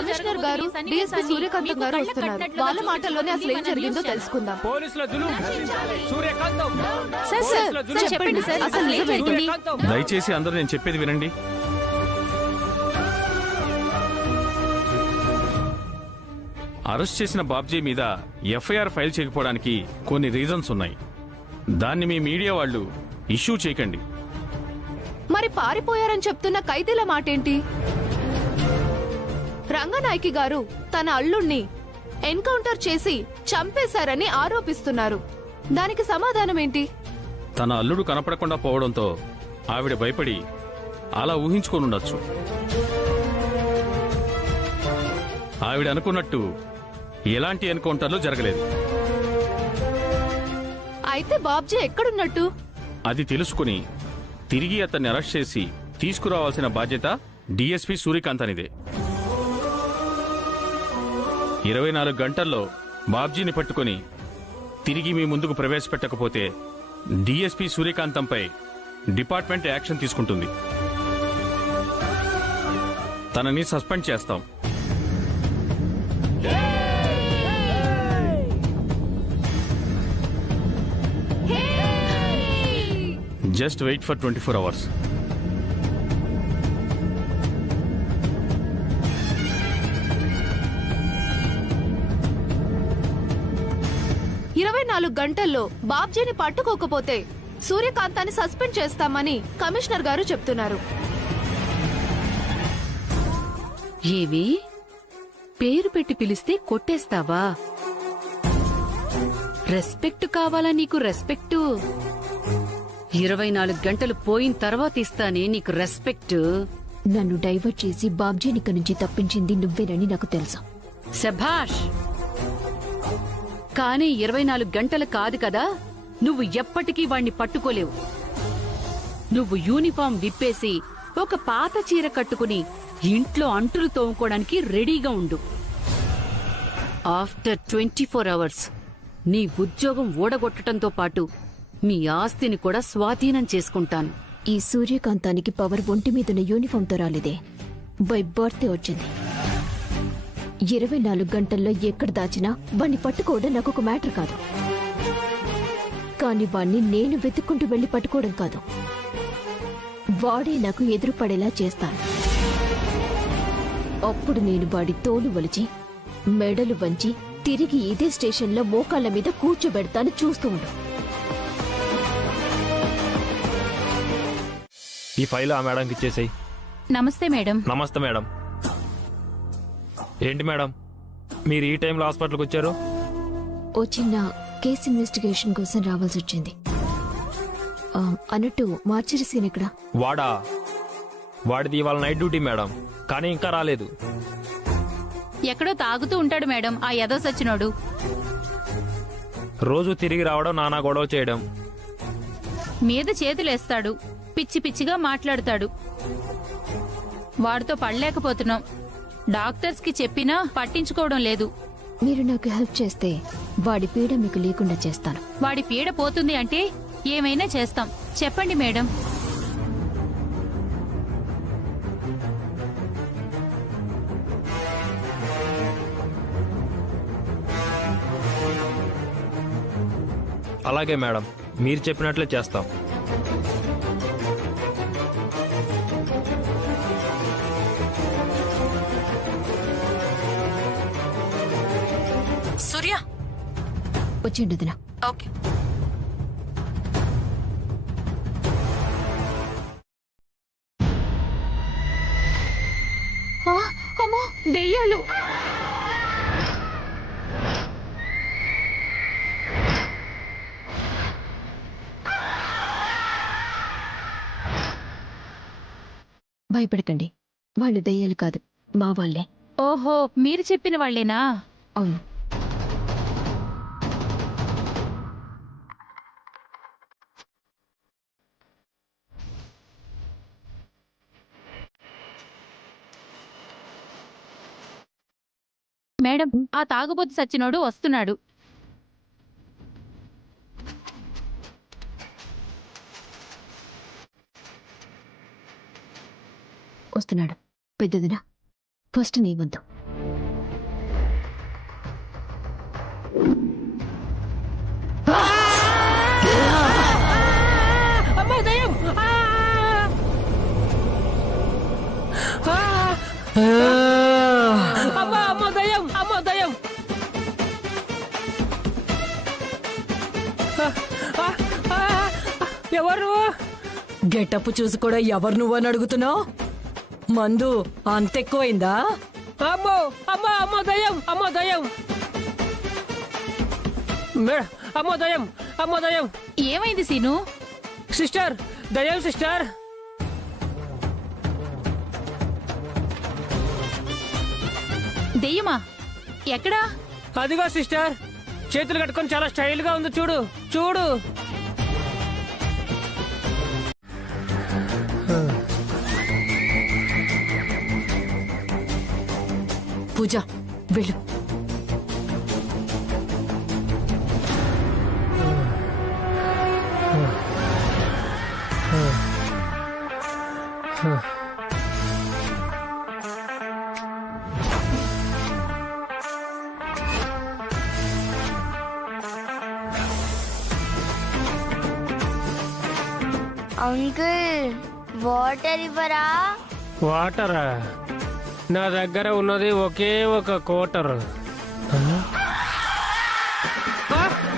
Commissioner గారు DSP సూర్యకాంతం గారు వస్తున్నారు. వాళ్ళ మాటల్లోనే అసలు ఏం జరిగిందో తెలుసుకుందాం. చెప్పండి సార్, అసలు ఏమైంది? దయచేసి అందరూ నేను చెప్పేది వినండి. అరెస్ట్ చేసిన బాబ్జీ మీద ఎఫ్ఐఆర్ ఫైల్ చేయకపోవడానికి కొన్ని రీజన్స్ ఉన్నాయి. దాన్ని మీ మీడియా వాళ్ళు ఇష్యూ చేయకండి. మరి పారిపోయారని చెప్తున్న ఖైదీల మాటేంటి? రంగనాయకి గారు తన అల్లుణ్ణి ఎన్కౌంటర్ చేసి చంపేశారని ఆరోపిస్తున్నారు. దానికి సమాధానం ఏంటి? తన అల్లుడు కనపడకుండా పోవడంతో ఆవిడ భయపడి అలా ఊహించుకోనుండొచ్చు. ఆవిడ అనుకున్నట్టు ఎలాంటి ఎన్కౌంటర్లు జరగలేదు. అయితే బాబ్జీ ఎక్కడున్నట్టు? అది తెలుసుకుని తిరిగి అతన్ని అరెస్ట్ చేసి తీసుకురావాల్సిన బాధ్యత డిఎస్పీ సూర్యకాంత్ అనిదే. 24 గంటల్లో బాబ్జీని పట్టుకుని తిరిగి మీ ముందుకు ప్రవేశపెట్టకపోతే డిఎస్పీ సూర్యకాంతంపై డిపార్ట్మెంట్ యాక్షన్ తీసుకుంటుంది. తనని సస్పెండ్ చేస్తాం. Just wait for 24 hours. గంటల్లో బాబ్జీని పట్టుకోకపోతే సూర్యకాంతాన్ని సస్పెండ్ చేస్తామని కమిషనర్ గారు చెప్తున్నారు. ఏవి పేరు పెట్టి పిలిస్తే కొట్టేస్తావా? రెస్పెక్ట్ కావాలా నీకు? రెస్పెక్ట్ 24 గంటలు పోయిన తర్వాత ఇస్తానే నీకు రెస్పెక్ట్. నన్ను డైవర్ట్ చేసి బాబ్జీని ఇక్కడి నుంచి తప్పించింది నువ్వేనని నాకు తెలుసు. శభాష్. కానీ 24 గంటలు కాదు కదా, నువ్వు ఎప్పటికీ వాణ్ణి పట్టుకోలేవు. నువ్వు యూనిఫామ్ విప్పేసి ఒక పాత చీర కట్టుకుని ఇంట్లో అంటులు తోముకోవడానికి రెడీగా ఉండు. ఆఫ్టర్ 24 hours నీ ఉద్యోగం ఓడగొట్టడంతో పాటు మీ ఆస్తిని కూడా స్వాధీనం చేసుకుంటాను. ఈ సూర్యకాంతానికి పవర్ ఒంటి మీదున్న యూనిఫామ్తో రాలేదే, బై బర్త్డే వచ్చింది. 24 గంటల్లో ఎక్కడ దాచినా వాణ్ణి పట్టుకోవడం నాకు ఒక మ్యాటర్ కాదు. కాని వాణ్ణి నేను వెతుక్కుంటూ వెళ్లి పట్టుకోవడం కాదు, వాడే నాకు ఎదురుపడేలా చేస్తాను. అప్పుడు నేను వాడి తోలు వలిచి మెడలు వంచి తిరిగి ఇదే స్టేషన్లో మోకాళ్ల మీద కూర్చోబెడతాను. చూస్తూ ఉండు. ఈ ఫైల్ ఆ మేడంకి ఇచ్చేసాయి. నమస్తే మేడం. నమస్తే మేడం. ఏంటి మేడం మీరు ఈ టైంలో హాస్పిటల్కి వచ్చారు? ఓ చిన్న కేసు ఇన్వెస్టిగేషన్ కోసం రావాల్సి వచ్చింది. అన్నట్టు మార్చరీ సీన్ ఎక్కడ? వాడిది ఇవాళ నైట్ డ్యూటీ మేడం, కానీ ఇంకా రాలేదు. ఎక్కడో తాగుతూ ఉంటాడు మేడం ఆ యదో సచ్చినోడు. రోజు తిరిగి రావడం, నానా గొడవ చేయడం, మీద చేతులేస్తాడు, పిచ్చి పిచ్చిగా మాట్లాడతాడు. వాడితో పడలేకపోతున్నాం. డాక్టర్స్ కి చెప్పినా పట్టించుకోవడం లేదు. మీరు నాకు హెల్ప్ చేస్తే వాడి పీడ మీకు లేకుండా చేస్తాను. వాడి పీడ పోతుంది అంటే ఏమైనా చేస్తాం. చెప్పండి మేడం. అలాగే మేడం, మీరు చెప్పినట్లే చేస్తాం. సూర్య వచ్చిండు దినా. ఓకే. అమ్మో దెయ్యాలు. భయపడకండి, వాళ్ళు దెయ్యాలు కాదు, మా వాళ్ళే. ఓహో, మీరు చెప్పిన వాళ్లేనా? అవును. మేడం, ఆ తాగుబోతు సచ్చినోడు వస్తున్నాడు. వస్తున్నాడు. పెద్దదినా, ఫస్ట్ నీ వంతు. అమ్మా అమ్మో దయ్యం, అమ్మో దయ్యం. ఎవరు? గెటప్ చూసి కూడా ఎవరు నువ్వని అడుగుతున్నావు? మందు అంతెక్కువైందా? అమ్మో అమ్మో అమ్మో దయ్యం, అమ్మో దయ్యం. అమ్మో దయ్యం, అమ్మో దయ్యం. ఏమైంది సీను? సిస్టర్, దయ్యం సిస్టర్. దెయ్యమా? ఎక్కడా? అదిగో సిస్టర్, చేతులు కట్టుకొని చాలా స్టైల్ గా ఉంది, చూడు చూడు. పూజ వెళ్ళు. అంకుల్ వాటర్ ఇవ్వరా? వాటరా? నా దగ్గర ఉన్నది ఒకే ఒక కోటర్.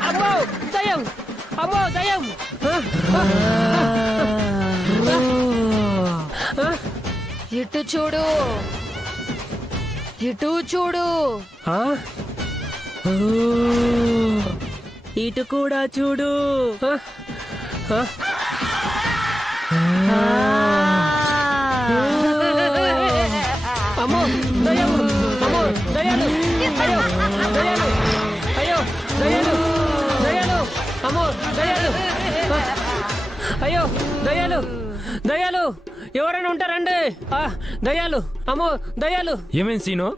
అమ్మో దయ్యం, అమ్మో దయ్యం. ఇటు చూడు, ఇటు చూడు, ఇటు కూడా చూడు. అమ్మో దయ్యం, అమ్మో దయ్యాలు, అయ్యో దయ్యాలు, అయ్యో దయ్యాలు, దయ్యాలు, అమ్మో దయ్యాలు, అయ్యో దయ్యాలు, దయ్యాలు. ఎవరైనా ఉంటారండి? దయ్యాలు, అమ్మో దయ్యాలు. ఏమైంది సీను?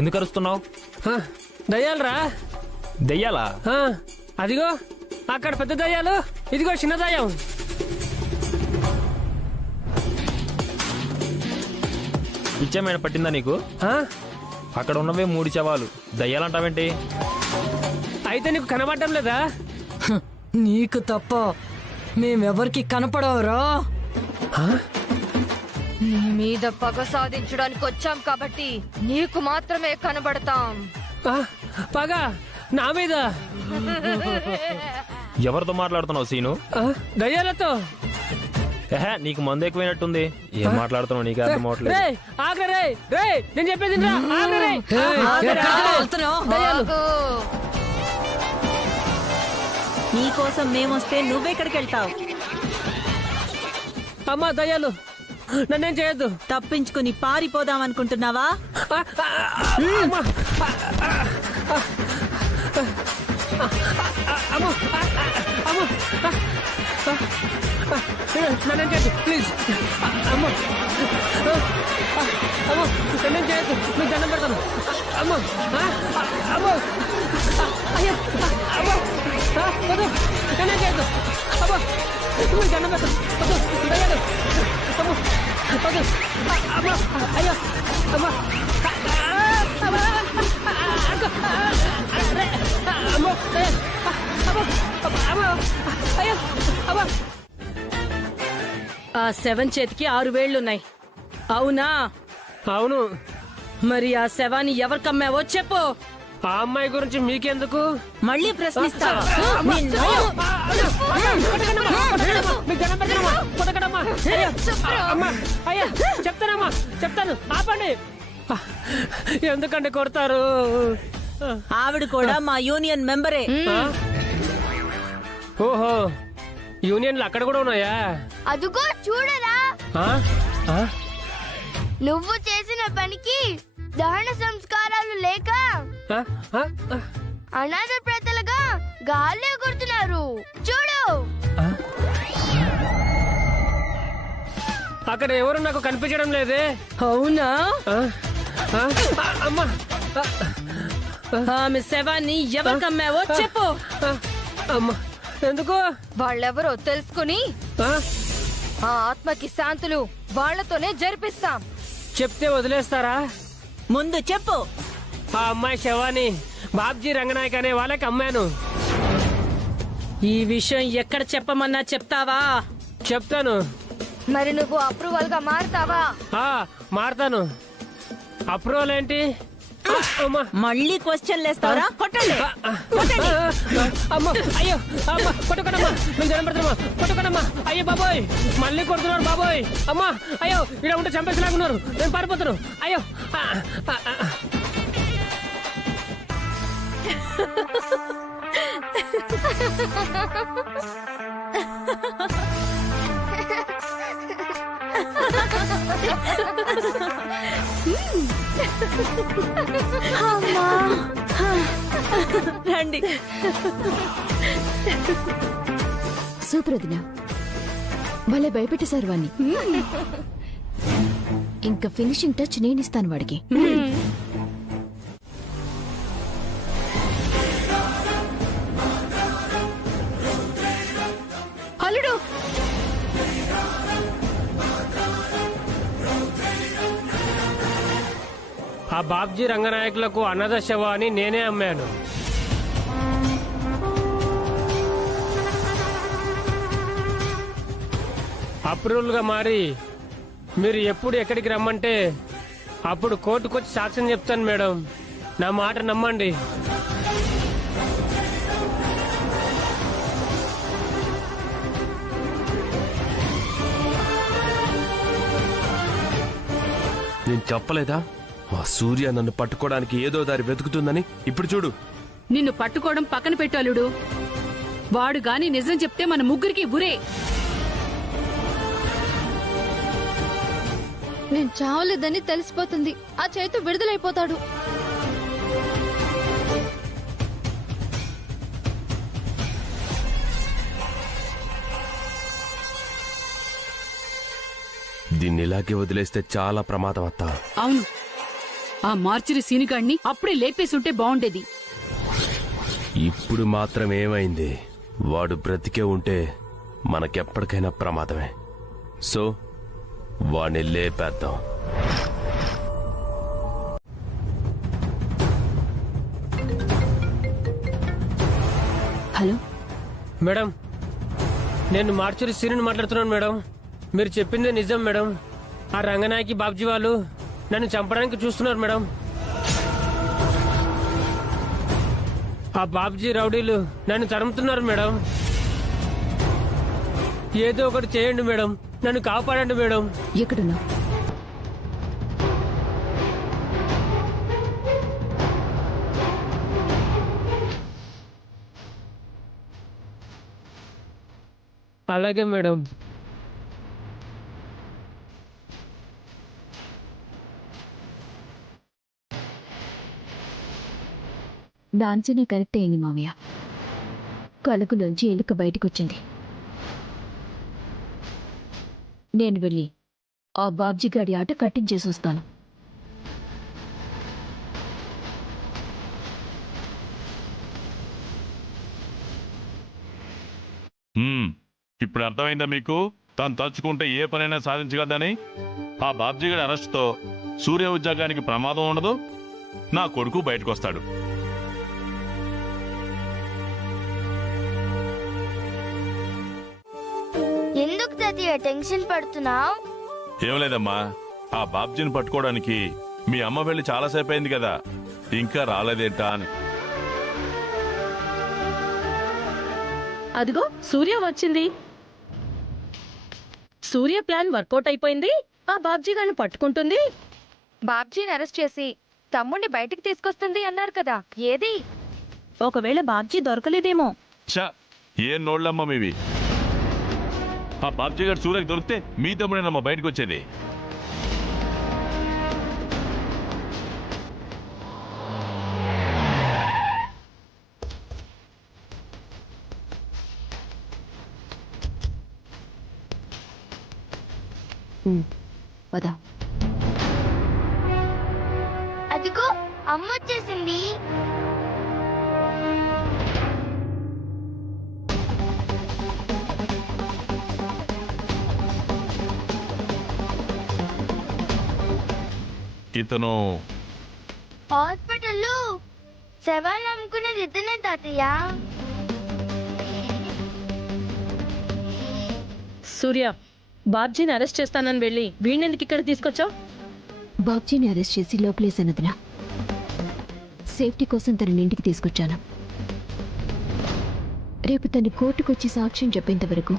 ఎందుకు అరుస్తున్నావు? దయ్యాలు రా. దెయ్యాలా? అదిగో అక్కడ పెద్ద దయ్యాలు, ఇదిగో చిన్న దయ్యం. పిచ్చేమైనా పట్టిందా నీకు? అక్కడ ఉన్నవే 3 శవాలు, దయ్యాలంటావేంటి? అయితే నీకు కనబడటం లేదా? నీకు తప్ప మేమెవరికి కనపడవరా? నీ మీద పగ సాధించడానికి వచ్చాం కాబట్టి నీకు మాత్రమే కనబడతాం. పగ నా మీద? ఎవరితో మాట్లాడుతున్నావు సీను? దయ్యాలతో. నీకు మందు ఎక్కువైనట్టుంది. ఏం మాట్లాడుతున్నావు నీకు అర్థం అవట్లేదు. నేను చెప్పేది వినరా? ఆగ్రా రే. దయ్యాలు. నీకోసం మేమొస్తే నువ్వెక్కడికి వెళ్తావు? అమ్మా దయ్యాలు, నన్నేం చేయొద్దు. తప్పించుకుని పారిపోదాం అనుకుంటున్నావా? నన్నేం చేయొద్దు ప్లీజ్. అమ్మో అమ్మో నన్నేం చేయొద్దు, మీకు దండం పెడతాను. అమ్మో అమ్మో అయ్యో అమ్మో వద్దు, నన్నేం చేయొద్దు. అమ్మో మీకు దండం పెడతాను. వద్దు దయ్యాలు. అమ్మో వద్దు. అమ్మో అయ్యో అమ్మో అమ్మో అమ్మో అయ్యో అమ్మో. ఆ 7 చేతికి 6 వేళ్లున్నాయి, అవునా? అవును. మరి ఆ శవాన్ని ఎవరు కమ్మావో చెప్పు. ఆ అమ్మాయి గురించి మీకెందుకు? మళ్ళీ ప్రశ్నిస్తావా? అయ్యా చెప్తానమ్మా, చెప్తాను, ఆపండి. ఎందుకంటే కొడతారు? ఆవిడ కూడా మా యూనియన్ మెంబరే. ఓహో, యూనియన్లు అక్కడ కూడా ఉన్నాయా? అదుగో చూడరా, నువ్వు చేసిన పనికి దహన సంస్కారాలు లేక అనాథ ప్రజలుగా గాలి ఎగురుతున్నారు చూడు. అక్కడ ఎవరు నాకు కనిపించడం లేదే. అవునా? అమ్మా, ఆమె శవాన్ని ఎవరు కమ్మావో చెప్పు. అమ్మా ఎందుకు? వాళ్ళెవరో తెలుసుకుని ఆ ఆత్మకి శాంతులు వాళ్లతోనే జరిపిస్తాం. చెప్తే వదిలేస్తారా? ముందు చెప్పు. ఆ అమ్మాయి శవాన్ని బాబ్జీ రంగనాయక్ అనే వాళ్ళకి అమ్మాను. ఈ విషయం ఎక్కడ చెప్పమన్నా చెప్తావా? చెప్తాను. మరి నువ్వు అప్రూవల్ గా మారుతావా? మారుతాను. అప్రూవల్ ఏంటి? మళ్ళీ క్వశ్చన్ లేస్తావరా? కొట్టండి. అమ్మా, అయ్యో అమ్మా, కొట్టుకోనమ్మా, మీకు దండం పెడతానమ్మా, కొట్టుకోనమ్మా. అయ్యో బాబోయ్, మళ్ళీ కొడుతున్నారు బాబోయ్. అమ్మా, అయ్యో ఇక్కడ ఉంటే చంపేసిలాగున్నారు, నేను పారిపోతాను. అయ్యో రండి. సూపర్ వదినా, భలే భయపెట్టేశారు వాణ్ణి. ఇంకా ఫినిషింగ్ టచ్ నేను ఇస్తాను వాడికి. అల్లుడు, ఆ బాబ్జీ రంగనాయకులకు అన్నద శవాన్ని నేనే అమ్మాను. అప్రూవల్ గా మారి మీరు ఎప్పుడు ఎక్కడికి రమ్మంటే అప్పుడు కోర్టుకొచ్చి సాక్ష్యం చెప్తాను మేడం. నా మాట నమ్మండి. నేను చెప్పలేదా ఆ సూర్య నన్ను పట్టుకోవడానికి ఏదో దారి వెతుకుతుందని? ఇప్పుడు చూడు. నిన్ను పట్టుకోవడం పక్కన పెట్టు అల్లుడు. వాడు గాని నిజం చెప్తే మన ముగ్గురికి ఉరే. నేను చావలేదని తెలిసిపోతుంది, ఆ చేతు విడుదలైపోతాడు. దీన్ని ఇలాగే వదిలేస్తే చాలా ప్రమాదం అత్త. అవును, ఆ మార్చిరి సీనుగాడిని అప్పుడే లేపేసుంటే బాగుండేది. ఇప్పుడు మాత్రం ఏమైంది? వాడు బ్రతికే ఉంటే మనకెప్పటికైనా ప్రమాదమే. సో వాణ్ణి లేపేద్దాం. హలో మేడం, నేను మార్చురి సీనుని మాట్లాడుతున్నాను మేడం. మీరు చెప్పిందే నిజం మేడం. ఆ రంగనాయకి బాబ్జీ వాళ్ళు నన్ను చంపడానికి చూస్తున్నారు మేడం. ఆ బాబ్జీ రౌడీలు నన్ను తరుముతున్నారు మేడం. ఏదో ఒకటి చేయండి మేడం, నన్ను కాపాడండి మేడం. ఎక్కడున్నా? అలాగే మేడం. దాంచనే కరెక్ట్ అయింది మామయ్య. కలుగులోంచి ఎలుక బయటకొచ్చింది. నేను వెళ్ళి ఆ బాబ్జీ గాడి ఆట కట్టించేసి వస్తాను. ఇప్పుడు అర్థమైందా మీకు? తను తలుచుకుంటే ఏ పనైనా సాధించగలదని. ఆ బాబ్జీ గారి అరెస్ట్తో సూర్య ఉద్యోగానికి ప్రమాదం ఉండదు, నా కొడుకు బయటకు వస్తాడు. ఎందుకు తాతయ్య టెన్షన్ పడుతున్నావు? ఏం లేదమ్మా, ఆ బాబ్జీని పట్టుకోవడానికి మీ అమ్మ వెళ్ళి చాలాసేపు అయింది కదా, ఇంకా రాలేదేంటా అని. అదిగో సూర్య వచ్చింది. సూర్య ప్లాన్ వర్కౌట్ అయిపోయింది. ఆ బాబ్జీ గారిని పట్టుకుంటుంది. బాబ్జీని అరెస్ట్ చేసి తమ్ముడిని బయటికి తీసుకొస్తుంది అన్నారు కదా, ఏది? ఒకవేళ బాబ్జీ దొరకలేదేమో. ఛా, ఏ నోళ్ళమ్మా మీవి? ఆ బాబ్జీ గారు సూర్యకి దొరికితే మీ తమ్ముడేనమ్మా బయటకు వచ్చేది. పదా. అదిగో అమ్మ వచ్చేసింది. ఇతను హాస్పిటల్లో శవాలు అమ్ముకునేది ఇతనే తాతయ్య. సూర్య, బాబ్జీని అరెస్ట్ చేస్తానని వెళ్ళి వీణెందుకు ఇక్కడ తీసుకొచ్చావు? బాబ్జీని అరెస్ట్ చేసి లోపలేసాను వదినా. సేఫ్టీ కోసం తనని ఇంటికి తీసుకొచ్చాను. రేపు తను కోర్టుకొచ్చి సాక్ష్యం చెప్పేంత వరకు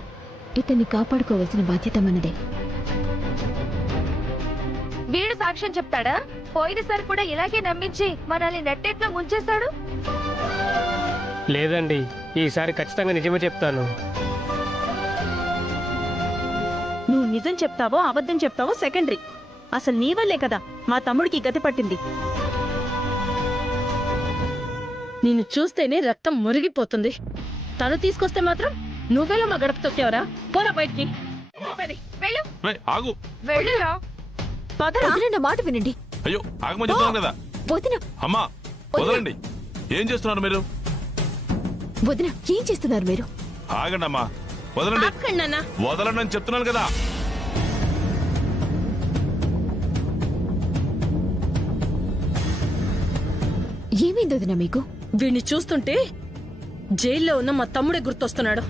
ఇతన్ని కాపాడుకోవాల్సిన బాధ్యత మనదే. వీడు సాక్ష్యం చెప్తాడా? పోయినసారి కూడా ఇలాగే నమ్మించి మనల్ని నెట్టేట్లో ముంచేశాడు. లేదండి, ఈసారి ఖచ్చితంగా నిజమే చెప్తాను. నువ్వు నిజం చెప్తావో అబద్ధం చెప్తావో సెకండరీ. అసలు నీ వల్లే కదా మా తమ్ముడికి గతి పట్టింది. నిన్ను చూస్తేనే రక్తం మురిగిపోతుంది. తను తీసుకొస్తే మాత్రం నువ్వెలా మా గడప తొక్కేవరా? పోరా బయటికి. ఆగు. వెళ్ళురా. వదినా, నా మాట వినండి. అయ్యో ఆగమని చెప్తున్నాను కదా. వదినా, అమ్మా వదలండి. ఏం చేస్తున్నారు మీరు? వదినా, ఏం చేస్తున్నారు మీరు? ఆగండి అమ్మా, వదలండి. వదలండి అని చెప్తున్నాను కదా. ఏమైంది వదినా మీకు? వీడిని చూస్తుంటే జైల్లో ఉన్న మా తమ్ముడే గుర్తొస్తున్నాడు.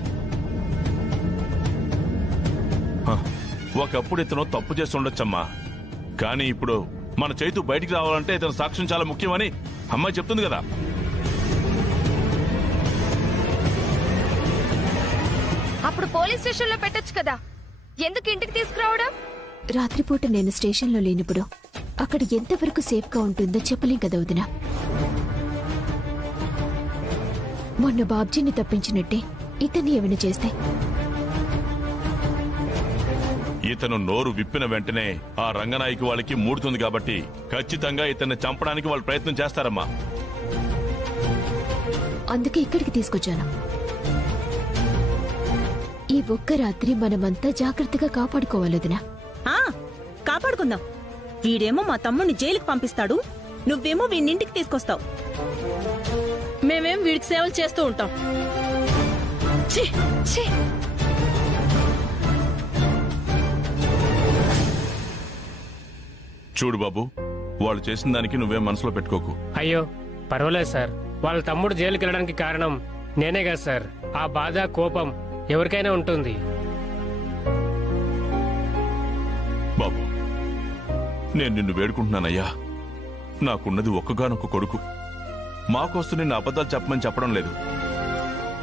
ఒకప్పుడు ఇతను తప్పు చేస్తుండొచ్చమ్మా, కానీ ఇప్పుడు మన చైతు బయటికి రావాలంటే ఇతను సాక్ష్యం చాలా ముఖ్యమని అమ్మాయి చెప్తుంది కదా. అప్పుడు పోలీస్ స్టేషన్ లో పెట్టొచ్చు కదా, ఎందుకు ఇంటికి తీసుకురావడం? రాత్రిపూట నేను స్టేషన్లో లేనప్పుడు అక్కడ ఎంతవరకు సేఫ్ గా ఉంటుందో చెప్పలేం కదా వదినా. మొన్న బాబ్జీని తప్పించినట్టే ఇతన్ని ఏమైనా చేస్తే? ఇతను నోరు విప్పిన వెంటనే ఆ రంగనాయకి వాళ్ళకి మూడుతుంది కాబట్టి ఖచ్చితంగా ఇతన్ని చంపడానికి వాళ్ళు ప్రయత్నం చేస్తారమ్మా. అందుకే ఇక్కడికి తీసుకొచ్చాను. ఈ ఒక్క రాత్రి మనమంతా జాగ్రత్తగా కాపాడుకోవాలి వదినా. కాపాడుకుందాం. వీడేమో మా తమ్ముడిని జైలుకి పంపిస్తాడు, నువ్వేమో వీడినింటికి తీసుకొస్తావు. మేమేం వీడికి సేవలు చేస్తూ ఉంటాం. ఛీ, ఛీ. చూడు బాబు, వాళ్ళు చేసిన దానికి నువ్వేం మనసులో పెట్టుకోకు. అయ్యో పర్వాలేదు సార్, వాళ్ళ తమ్ముడు జైలుకి వెళ్ళడానికి కారణం నేనే కదా సార్. ఆ బాధ కోపం ఎవరికైనా ఉంటుంది. బాబు, నేను నిన్ను వేడుకుంటున్నానయ్యా. నాకున్నది ఒక్కగానొక్క కొడుకు. మాకోసం నిన్ను అబద్ధాలు చెప్పమని చెప్పడం లేదు,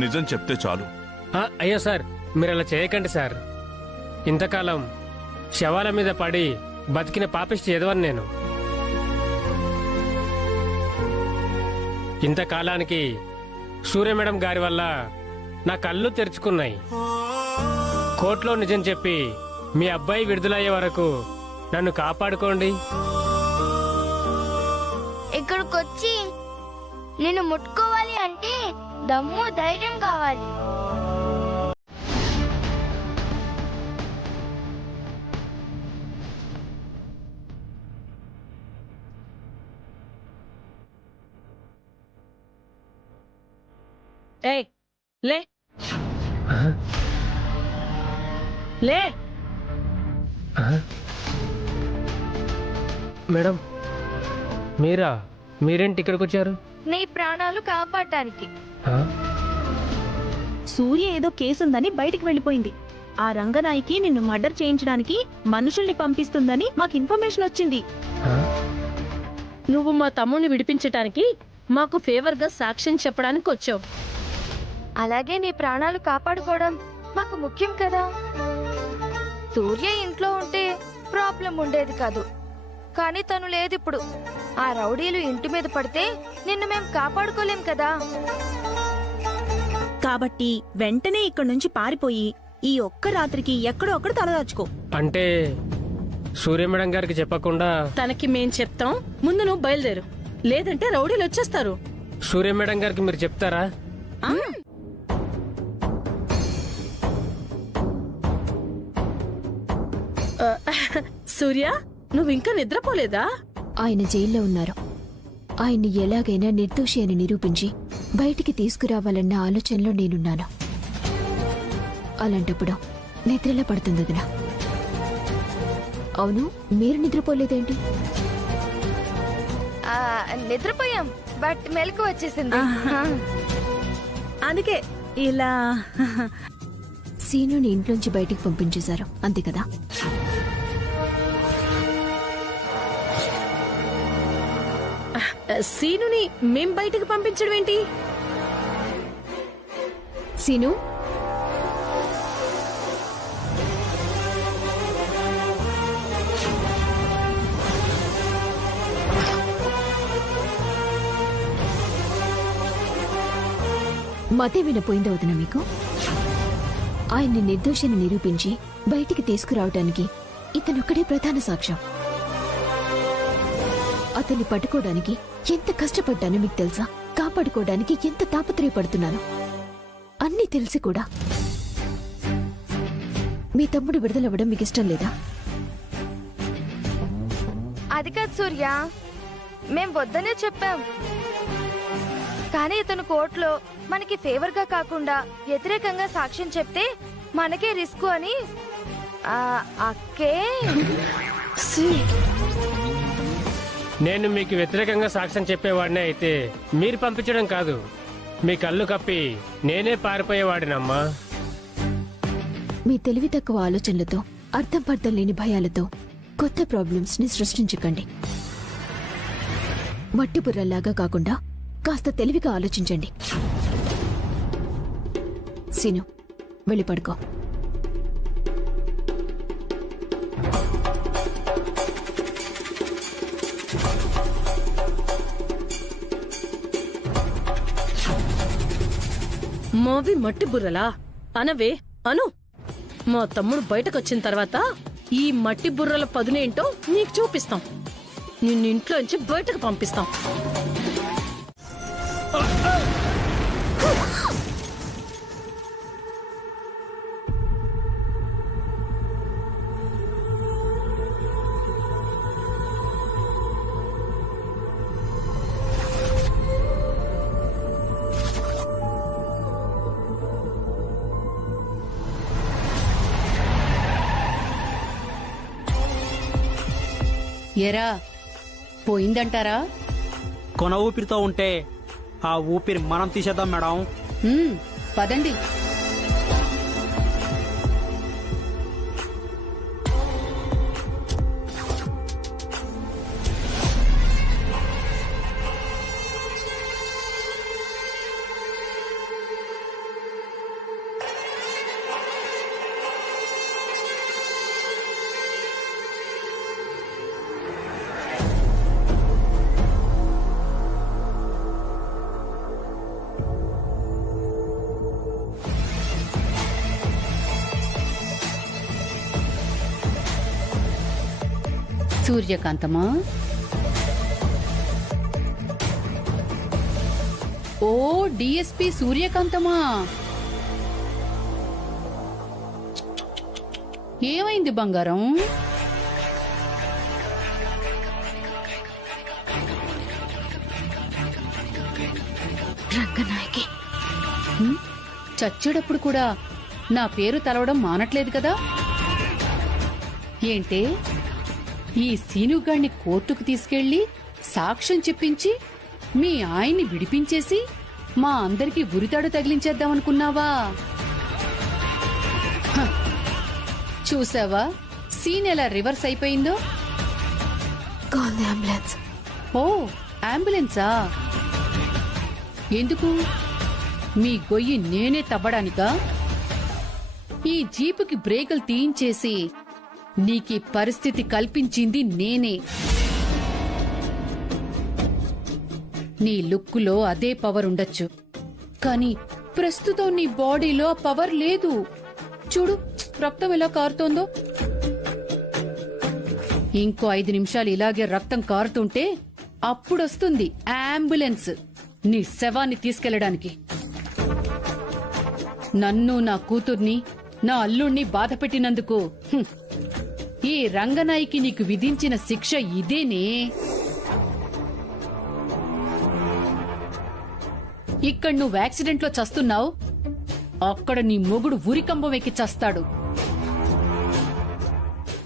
నిజం చెప్తే చాలు. అయ్యో సార్, మీరు అలా చేయకండి సార్. ఇంతకాలం శవాల మీద పడి బతికిన పాపిష్టి ఎదవని నేను. ఇంతకాలానికి సూర్య మేడం గారి వల్ల నా కళ్ళు తెరుచుకున్నాయి. కోర్టులో నిజం చెప్పి మీ అబ్బాయి విడుదలయ్యే వరకు నన్ను కాపాడుకోండి. ఇక్కడికొచ్చి నిన్ను ముట్టుకోవాలి అంటే దమ్ము ధైర్యం కావాలి. ఏయ్, లే లే. మేడం మీరేంటి ఇక్కడికి వచ్చారు? నీ ప్రాణాలు కాపాడటానికి. సూర్య ఏదో కేసుందని బయటికి వెళ్లిపోయింది. ఆ రంగనాయకి నిన్ను మర్డర్ చేయించడానికి మనుషుల్ని పంపిస్తుందని మాకు ఇన్ఫర్మేషన్ వచ్చింది. నువ్వు మా తమ్ముడిని విడిపించటానికి మాకు ఫేవర్ గా సాక్ష్యం చెప్పడానికి వచ్చావు. అలాగే నీ ప్రాణాలు కాపాడుకోవడం మాకు ముఖ్యం కదా. సూర్య ఇంట్లో ఉంటే ప్రాబ్లం ఉండేది కాదు, కానీ తను లేదు ఇప్పుడు. ఆ రౌడీలు ఇంటి మీద పడితే నిన్ను మేం కాపాడుకోలేం కదా. కాబట్టి వెంటనే ఇక్కడి నుంచి పారిపోయి ఈ ఒక్క రాత్రికి ఎక్కడో అక్కడ తలదాచుకో. అంటే సూర్య మేడం గారికి చెప్పకుండా? తనకి మేం చెప్తాం, ముందు నువ్వు బయలుదేరు, లేదంటే రౌడీలు వచ్చేస్తారు. సూర్య మేడం గారికి మీరు చెప్తారా? సూర్య, నువ్వు ఇంకా నిద్రపోలేదా? ఆయన జైల్లో ఉన్నారు. ఆయన్ని ఎలాగైనా నిర్దోషి అని నిరూపించి బయటికి తీసుకురావాలన్న ఆలోచనలో నేనున్నాను. అలాంటప్పుడు నిద్రలా పడుతుంది వదినా. అవును, మీరు నిద్రపోలేదేంటి? నిద్రపోయాం, బట్ మెలకు వచ్చేసింది. అందుకే ఇలా. సీనుని ఇంట్లోంచి బయటికి పంపించేశారు అంతే కదా? సీనుని మేం బయటికి పంపించడం ఏంటి? సీను, మతేమైనా పోయిందో వదినా మీకు? ఆయన్ని నిర్దోషిని నిరూపించి బయటికి తీసుకురావడానికి ఇతనొక్కడే ప్రధాన సాక్ష్యం. అతన్ని పట్టుకోవడానికి ఎంత కష్టపడ్డానో మీకు తెలుసా? కాపాడుకోవడానికి ఎంత తాపత్రయపడుతున్నాను అన్నీ తెలిసి కూడా మీ తమ్ముడు విడుదలవ్వడం మీకు ఇష్టం లేదా? అది కాదు సూర్య, మేం వద్దనే చెప్పాం. కానీ ఇతను కోర్టులో మనకి ఫేవర్ గా కాకుండా వ్యతిరేకంగా సాక్ష్యం చెప్తే మనకే రిస్క్ అని అక్కే. నేను మీకు వ్యతిరేకంగా సాక్ష్యం చెప్పేవాడినే అయితే మీరు పంపించడం కాదు, మీ కళ్ళు కప్పి నేనే పారిపోయేవాడినమ్మా. మీ తెలివి తక్కువ ఆలోచనలతో, అర్థం పర్థం లేని భయాలతో కొత్త ప్రాబ్లమ్స్ ని సృష్టించకండి. మట్టి బుర్రల్లాగా కాకుండా కాస్త తెలివిగా ఆలోచించండి. సీను, వెళ్ళి పడుకో. మావి మట్టి బుర్రలా అనవే అను. మా తమ్ముడు బయటకొచ్చిన తర్వాత ఈ మట్టి బుర్రల పదునేంటో నీకు చూపిస్తాం. నిన్ను ఇంట్లోంచి బయటకు పంపిస్తాం. ఎరా పోయిందంటారా? కొన ఊపిరితో ఉంటే ఆ ఊపిరి మనం తీసేద్దాం మేడం. పదండి. సూర్యకాంతమా, ఓ డిఎస్పి సూర్యకాంతమా, ఏమైంది బంగారం? రంగనాయకి చచ్చేటప్పుడు కూడా నా పేరు తలవడం మానట్లేదు కదా? ఏంటే, ఈ సీనుగాడిని కోర్టుకు తీసుకెళ్లి సాక్ష్యం చెప్పించి మీ ఆయన్ని విడిపించేసి మా అందరికీ ఉరితాడు తగిలించేద్దామనుకున్నావా? చూసావా సీన్ ఎలా రివర్స్ అయిపోయిందో? ఓ, అంబులెన్సా? ఎందుకు? మీ గొయ్యి నేనే తవ్వడానికా? ఈ జీపుకి బ్రేకులు తీయించేసి నీకీ పరిస్థితి కల్పించింది నేనే. నీ లుక్కులో అదే పవర్ ఉండొచ్చు, కానీ ప్రస్తుతం నీ బాడీలో ఆ పవర్ లేదు. చూడు రక్తం ఎలా కారుతోందో. ఇంకో 5 నిమిషాలు ఇలాగే రక్తం కారుతుంటే అప్పుడొస్తుంది అంబులెన్స్ నీ శవాన్ని తీసుకెళ్లడానికి. నన్ను, నా కూతుర్ని, నా అల్లుణ్ణి బాధ పెట్టినందుకు ఈ రంగనాయికి నీకు విధించిన శిక్ష ఇదేనే. ఇక్కడ నువ్వు యాక్సిడెంట్ లో చస్తున్నావు, అక్కడ నీ మొగుడు ఉరికంబం ఎక్కి చస్తాడు.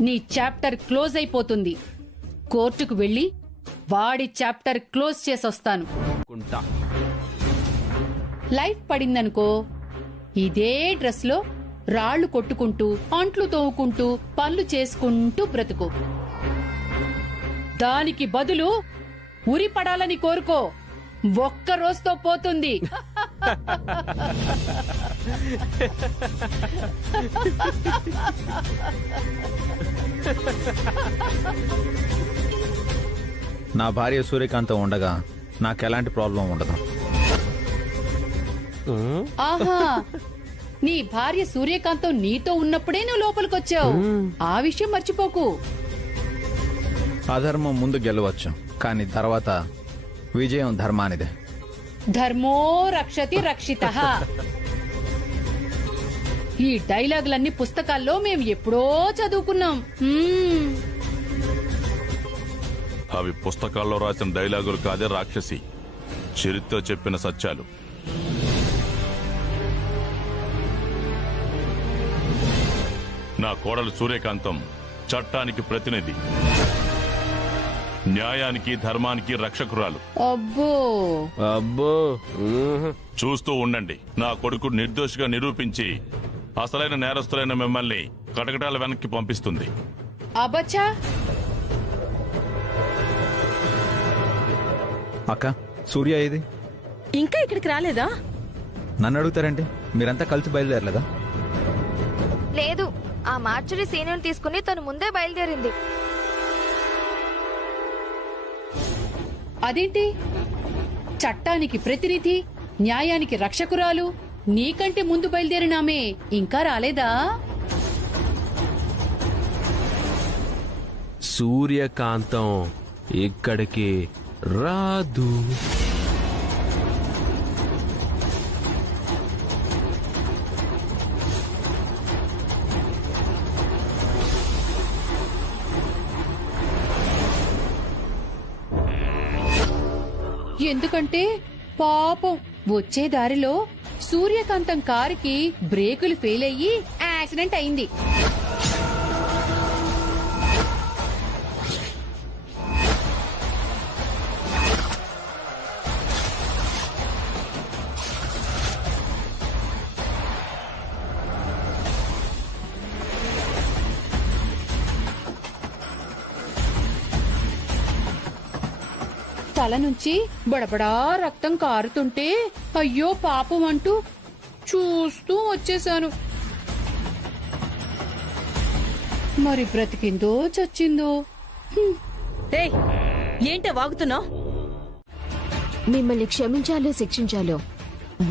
నీ చాప్టర్ క్లోజ్ అయిపోతుంది. కోర్టుకు వెళ్లి వాడి చాప్టర్ క్లోజ్ చేసొస్తాను. లైఫ్ పడిందనుకో, ఇదే డ్రెస్ లో రాళ్లు కొట్టుకుంటూ అంట్లు తోముకుంటూ పనులు చేసుకుంటూ బ్రతుకు. దానికి బదులు ఉరి పడాలని కోరుకో, ఒక్క రోజుతో పోతుంది. నా భార్య సూర్యకాంతం ఉండగా నాకెలాంటి ప్రాబ్లం ఉండదు. ఆహా, నీ భార్య సూర్యకాంతం నీతో ఉన్నప్పుడే నువ్వు లోపలికొచ్చావు. ఆ విషయం మర్చిపోకు. అధర్మం ముందు గెలవచ్చు, కానీ తర్వాత విజయం ధర్మానిదే. ధర్మో రక్షతి రక్షితః. ఈ డైలాగులన్నీ పుస్తకాల్లో మేము ఎప్పుడో చదువుకున్నాం. అవి పుస్తకాల్లో రాసిన డైలాగులు కాదే రాక్షసి, చరిత్ర చెప్పిన సత్యాలు. నా కోడలు సూర్యకాంతం చట్టానికి ప్రతినిధి, న్యాయానికి ధర్మానికి రక్షకురాలు. అబ్బో అబ్బో, చూస్తూ ఉండండి, నా కొడుకు నిర్దోషిగా నిరూపించి అసలైన నేరస్తులైన మిమ్మల్ని కటకటాల వెనక్కి పంపిస్తుంది. అబచ్చా. అక్క, సూర్య ఏది? ఇంకా ఇక్కడికి రాలేదా? నన్ను అడుగుతారండి, మీరంతా కలిసి బయలుదేరలేదా? లేదు, ఆ మార్చురి సీనియర్ తీసుకుని తను ముందే బయలుదేరింది. అదేంటి? చట్టానికి ప్రతినిధి, న్యాయానికి రక్షకురాలు, నీకంటే ముందు బయలుదేరినామే ఇంకా రాలేదా? సూర్యకాంతం ఇక్కడికి రాదు. ఎందుకంటే పాపం వచ్చే దారిలో సూర్యకాంతం కారుకి బ్రేకులు ఫెయిల్ అయ్యి యాక్సిడెంట్ అయింది. తల నుంచి బడబడా రక్తం కారుతుంటే అయ్యో పాపం అంటూ చూస్తూ వచ్చేశాను. మరి బ్రతికిందో చచ్చిందో. ఏంటే వాగుతున్నావు? మిమ్మల్ని క్షమించాలో శిక్షించాలో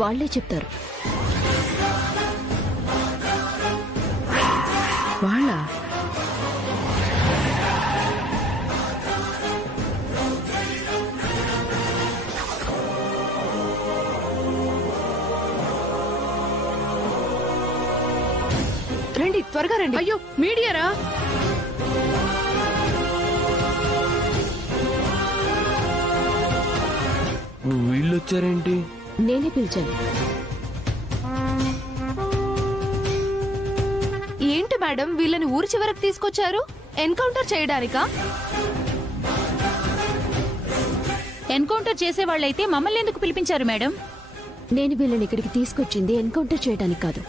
వాళ్లే చెప్తారు. వాళ్ళ రండి, త్వరగా రండి. అయ్యో మీడియారా? వీళ్ళొచ్చారేంటి? నేనే పిలిచాను. ఏంటి మేడం, వీళ్ళని ఊరి చివరకు తీసుకొచ్చారు? ఎన్కౌంటర్ చేయడానికా? ఎన్కౌంటర్ చేసే వాళ్ళైతే మమ్మల్ని ఎందుకు పిలిపించారు మేడం? నేను వీళ్ళని ఇక్కడికి తీసుకొచ్చింది ఎన్కౌంటర్ చేయడానికి కాదు,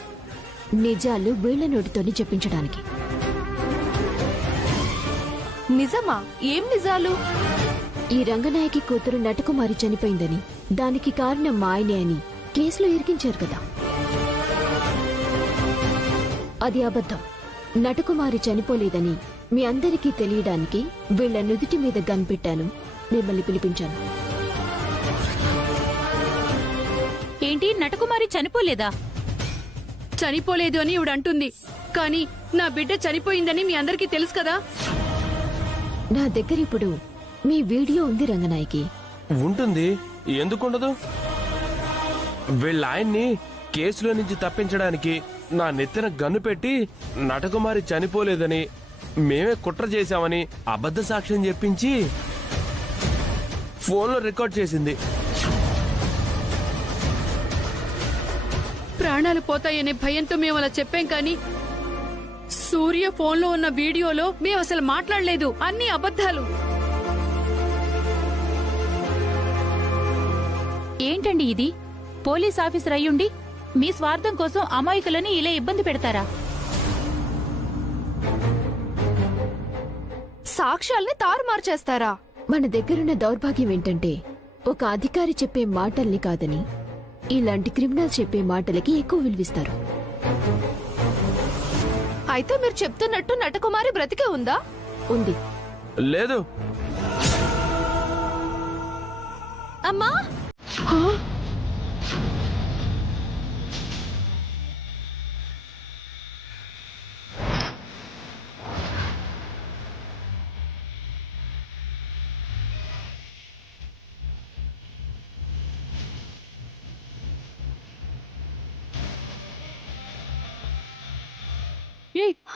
నిజాలు వీళ్ల నోటితోనే చెప్పించడానికి. నిజమా? ఏం నిజాలు? ఈ రంగనాయకి కూతురు నటకుమారి చనిపోయిందని, దానికి కారణం మా ఆయనే అని కేసులో ఇరికించారు కదా. అది అబద్ధం. నటకుమారి చనిపోలేదని మీ అందరికీ తెలియడానికి వీళ్ల నుదుటి మీద గన్ పెట్టాను, మిమ్మల్ని పిలిపించాను. ఏంటి, నటకుమారి చనిపోలేదా? చనిపోలేదు అని ఇవిడంటుంది, కానీ నా బిడ్డ చనిపోయిందని మీ అందరికీ తెలుసు కదా. నా దగ్గర ఇప్పుడు మీ వీడియో ఉంది రంగనాయకి. ఉంటుంది, ఎందుకుండదు? వీళ్ళ ఆయన్ని కేసులో నుంచి తప్పించడానికి నా నెత్తిన గన్ను పెట్టి నటకుమారి చనిపోలేదని, మేమే కుట్ర చేశామని అబద్ధ సాక్ష్యం చెప్పించి ఫోన్లో రికార్డ్ చేసింది. ప్రాణాలు పోతాయనే భయంతో మేము అలా చెప్పాం, కానీ సూర్య ఫోన్లో ఉన్న వీడియోలో మేము అసలు మాట్లాడలేదు, అన్ని అబద్ధాలు. ఏంటండి ఇది? పోలీస్ ఆఫీసర్ అయ్యుండి మీ స్వార్థం కోసం అమాయకులని ఇలా ఇబ్బంది పెడతారా? సాక్ష్యాల్ని తారుమారు చేస్తారా? మన దగ్గరున్న దౌర్భాగ్యం ఏంటంటే ఒక అధికారి చెప్పే మాటల్ని కాదని ఇలాంటి క్రిమినల్ చెప్పే మాటలకి ఎక్కువ విలువిస్తారు. అయితే మీరు చెప్తున్నట్టు నటకుమారి బ్రతికే ఉందా? ఉంది. లేదు. అమ్మా,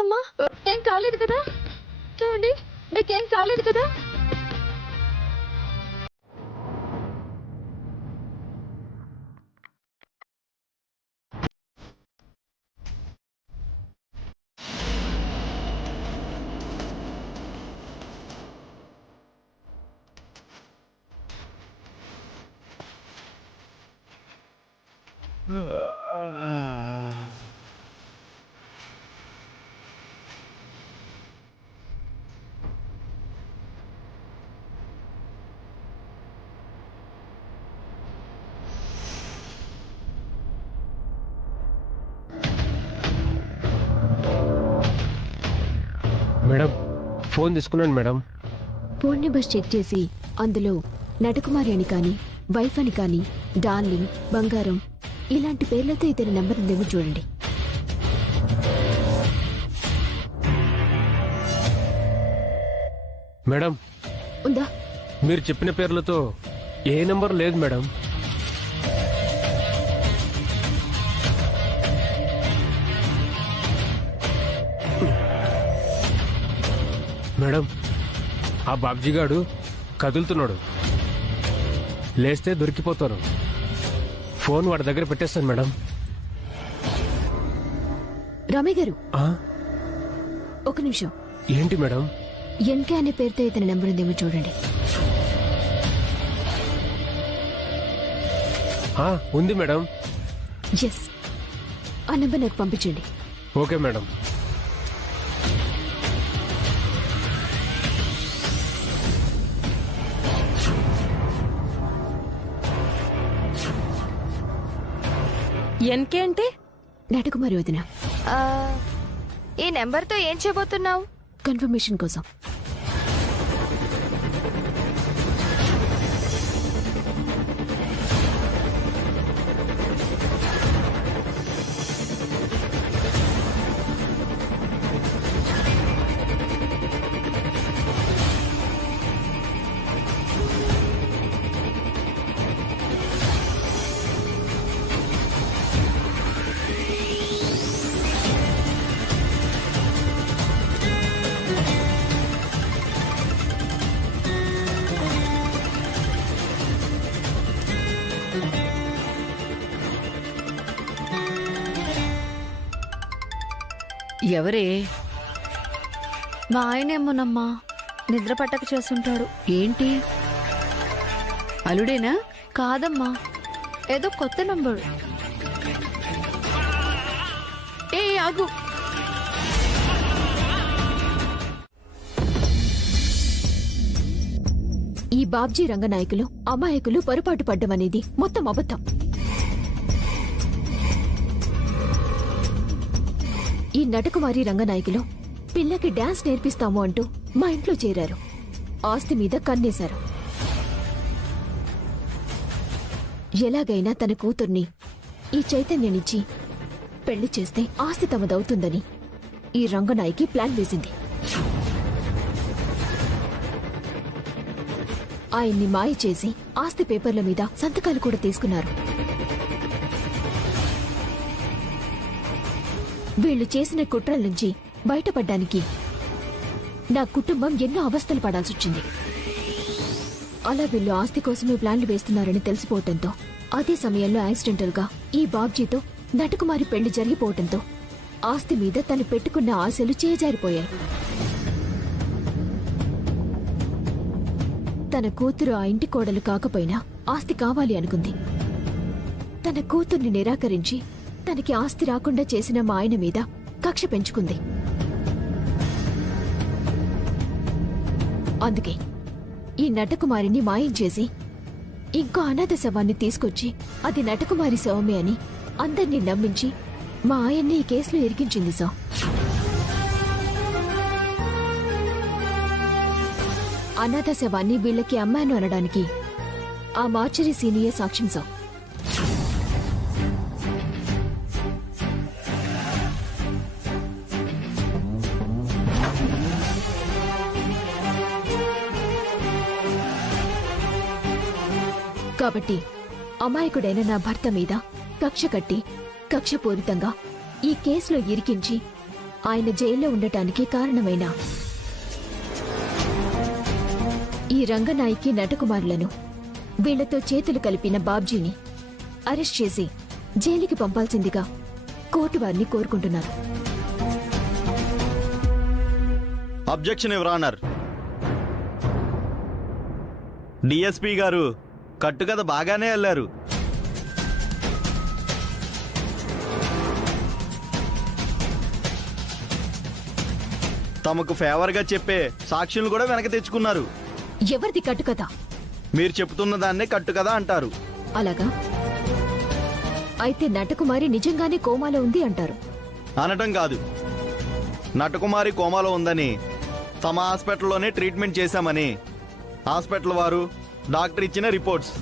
అమ్మా, ఏం కాలేదు కదా? చూడండి, మీకేం కాలేదు కదా? మేడం, ఫోన్ తీసుకున్నాను మేడం. ఫోన్ నెంబర్స్ చెక్ చేసి అందులో నటకుమారి అని కానీ, వైఫ్ అని కానీ, డార్లింగ్, బంగారం ఇలాంటి పేర్లతో ఇతని నెంబర్ ఉందేమో చూడండి. మేడం, ఉందా? మీరు చెప్పిన పేర్లతో ఏ నెంబర్ లేదు మేడం. మేడం, ఆ బాబ్జీగాడు కదులుతున్నాడు. లేస్తే దొరికిపోతాను. ఫోన్ వాడి దగ్గర పెట్టేస్తాను మేడం. రమయ్య గారు, ఆ? ఒక నిమిషం. ఏంటి మేడం? ఎన్కే అనే పేరుతో ఇతని నెంబర్ ఉందేమో చూడండి. ఉంది మేడం. ఎస్, ఆ నెంబర్ నాకు పంపించండి. Okay madam. ఎన్కే అంటే? నటకుమారి వదిన. ఈ నెంబర్తో ఏం చేయబోతున్నావు? కన్ఫర్మేషన్ కోసం. ఎవరే? మా ఆయనేమోనమ్మా, నిద్ర పట్టక చేస్తుంటాడు. ఏంటి, అలుడేనా? కాదమ్మా, ఏదో కొత్త నంబరు. ఏ ఆగు. ఈ బాబ్జీ రంగనాయకులు అమాయకులు పొరపాటు పడ్డమనేది మొత్తం అబద్ధం. ఈ నటకుమారి రంగనాయకులు పిల్లకి డాన్స్ నేర్పిస్తాము అంటూ మా ఇంట్లో చేరారు. ఆస్తి మీద కన్నేశారు. ఎలాగైనా తన కూతుర్ని ఈ చైతన్యనిచ్చి పెళ్లి చేస్తే ఆస్తి తమదవుతుందని ఈ రంగనాయకి ప్లాన్ వేసింది. ఆయన్ని మాయ చేసి ఆస్తి పేపర్ల మీద సంతకాలు కూడా తీసుకున్నారు. వీళ్లు చేసిన కుట్రల నుంచి బయటపడ్డానికి నా కుటుంబం ఎన్నో అవస్థలు పడాల్సొచ్చింది. అలా వీళ్ళు ఆస్తి కోసమే ప్లాన్లు వేస్తున్నారని తెలిసిపోవటంతో, అదే సమయంలో యాక్సిడెంటల్ గా ఈ బాబ్జీతో నటకుమారి పెళ్లి జరిగిపోవటంతో ఆస్తి మీద తను పెట్టుకున్న ఆశలు చేజారిపోయాయి. తన కూతురు ఆ ఇంటి కోడలు కాకపోయినా ఆస్తి కావాలి అనుకుంది. తన కూతుర్ని నిరాకరించి తనకి ఆస్తి రాకుండా చేసిన మా ఆయన మీద కక్ష పెంచుకుంది. అందుకే ఈ నటకుమారిని మాయం చేసి ఇంకో అనాథ శవాన్ని తీసుకొచ్చి అది నటకుమారి శవమే అని అందర్నీ నమ్మించి మా ఆయన్ని ఈ కేసులో ఇరికించింది సార్. అనాథ శవాన్ని వీళ్ళకి అమ్మాను అనడానికి ఆ మార్చరీ సీనియర్ సాక్ష్యం సార్. కాబట్టి అమాయకుడైన నా భర్త మీద కక్ష కట్టి కక్షపూరితంగా ఈ కేసులో ఇరికించి ఆయన జైల్లో ఉండటానికి కారణమైన ఈ రంగనాయకి నటకుమారులను వీళ్లతో చేతులు కలిపిన బాబ్జీని అరెస్ట్ చేసి జైలుకి పంపాల్సిందిగా కోర్టు వారిని కోరుకుంటున్నారు. Objection your honour. డిఎస్పీ గారు కట్టుకథ బాగానే వెళ్ళారు. తమకు ఫేవర్గా చెప్పే సాక్షులు కూడా వెనక తెచ్చుకున్నారు. ఎవరిది కట్టుకథ? మీరు చెప్తున్న దాన్నే కట్టుకథ అంటారు. అలాగా? అయితే నటకుమారి నిజంగానే కోమాలో ఉంది అంటారు. అనటం కాదు, నటకుమారి కోమాలో ఉందని తమ హాస్పిటల్లోనే ట్రీట్మెంట్ చేశామని హాస్పిటల్ వారు డాక్టర్ ఇచ్చిన రిపోర్ట్స్